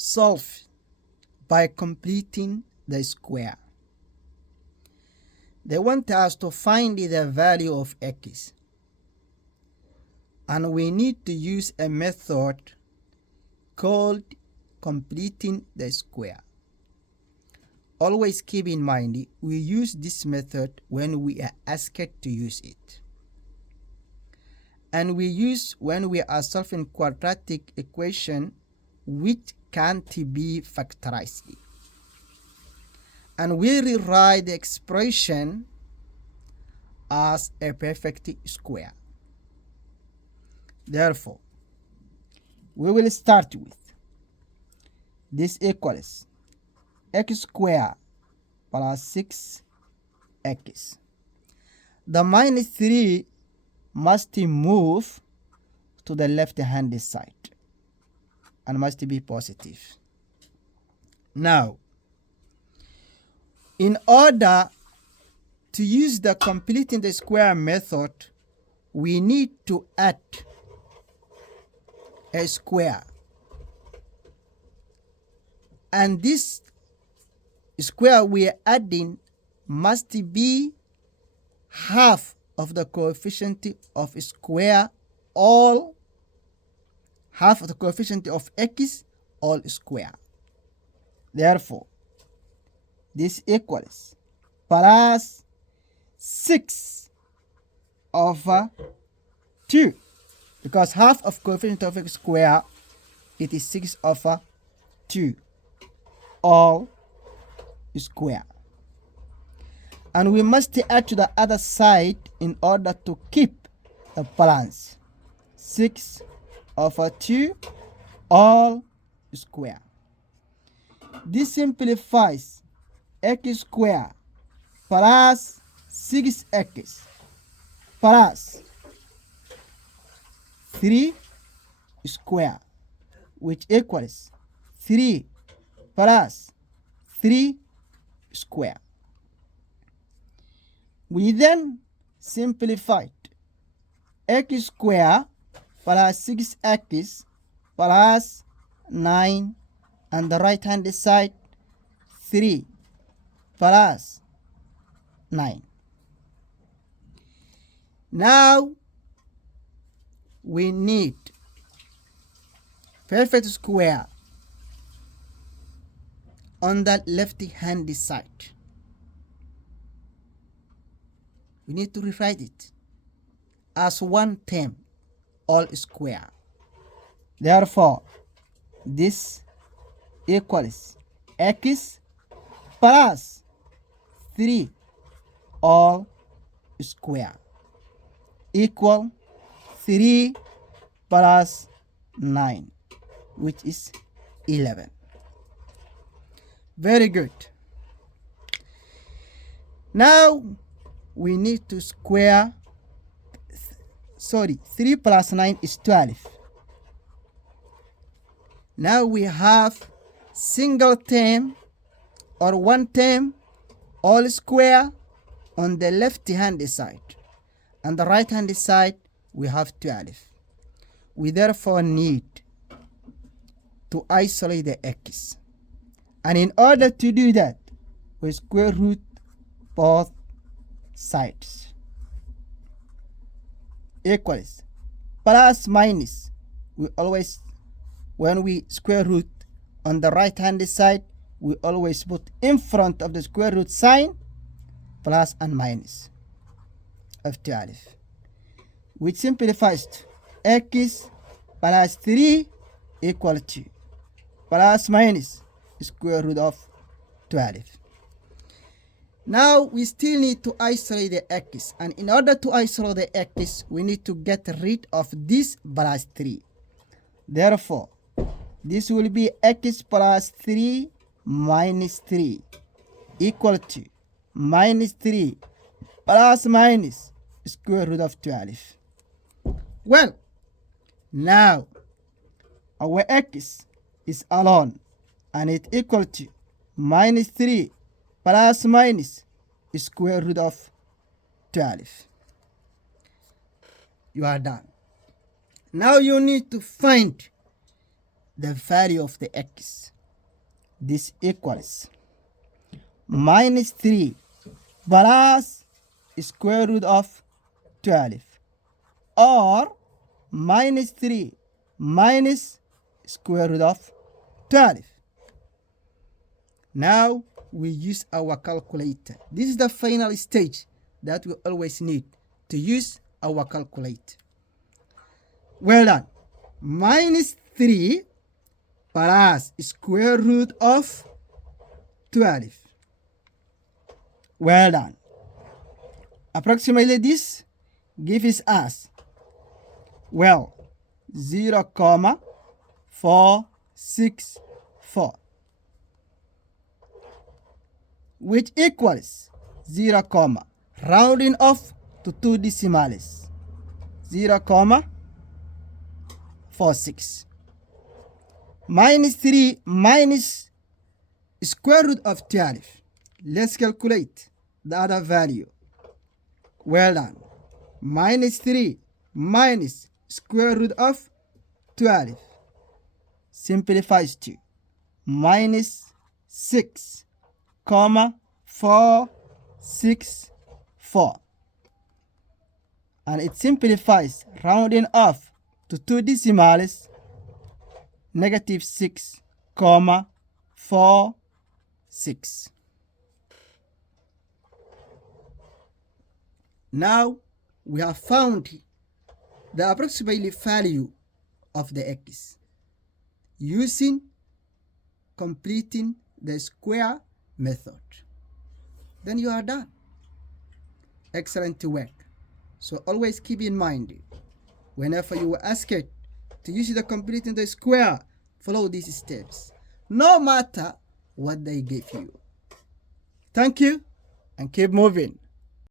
solve by completing the square. They want us to find the value of x, and we need to use a method called completing the square. Always keep in mind, we use this method when we are asked to use it. And we use when we are solving quadratic equation which can't be factorized. And we rewrite the expression as a perfect square. Therefore, we will start with this equals x squared plus 6x. The minus 3 must move to the left hand side and must be positive. Now, in order to use the completing the square method, we need to add a square. And this square we are adding must be half of the coefficient of square all, half of the coefficient of x all square. Therefore, this equals plus 6 over 2, because half of coefficient of x square, it is 6 over 2 all square. And we must add to the other side in order to keep a balance. 6 over 2 all square. This simplifies x squared plus 6x plus 3 square, which equals 3 plus 3 square. We then simplified x squared plus 6x plus 9, and the right hand side 3 plus 9. Now we need perfect square on the left hand side. We need to rewrite it as one term all square. Therefore, this equals x plus 3 all square equal 3 plus 9, which is 11. Very good. Now we need to square, 3 plus 9 is 12. Now we have single term or one term all square on the left hand side, and the right hand side we have 12. We therefore need to isolate the x, and in order to do that, we square root both sides. Equals plus minus, we always, when we square root on the right hand side, we always put in front of the square root sign plus and minus of 12, which simplifies to x plus 3 equal to plus minus square root of 12. Now we still need to isolate the x, and in order to isolate the x, we need to get rid of this plus 3. Therefore, this will be x plus 3 minus 3 equal to minus 3 plus minus square root of 12. Well, now our x is alone, and it equal to minus 3 plus minus square root of 12. You are done. Now you need to find the value of the x. this equals minus 3 plus square root of 12, or minus 3 minus square root of 12. Now we use our calculator. This is the final stage that we always need to use our calculator. Well done. Minus 3 plus square root of 12. Well done. Approximately this gives us, well, 0,464, which equals 0, rounding off to 2 decimals, 0,46. Minus 3 minus square root of 12. Let's calculate the other value. Well done. Minus 3 minus square root of 12 simplifies to minus 6,464. And it simplifies, rounding off to 2 decimals, negative 6,46. Now we have found the approximate value of the x using completing the square method. Then you are done. Excellent work. So always keep in mind, whenever you are asked to use the completing the square, follow these steps, no matter what they give you. Thank you, and keep moving.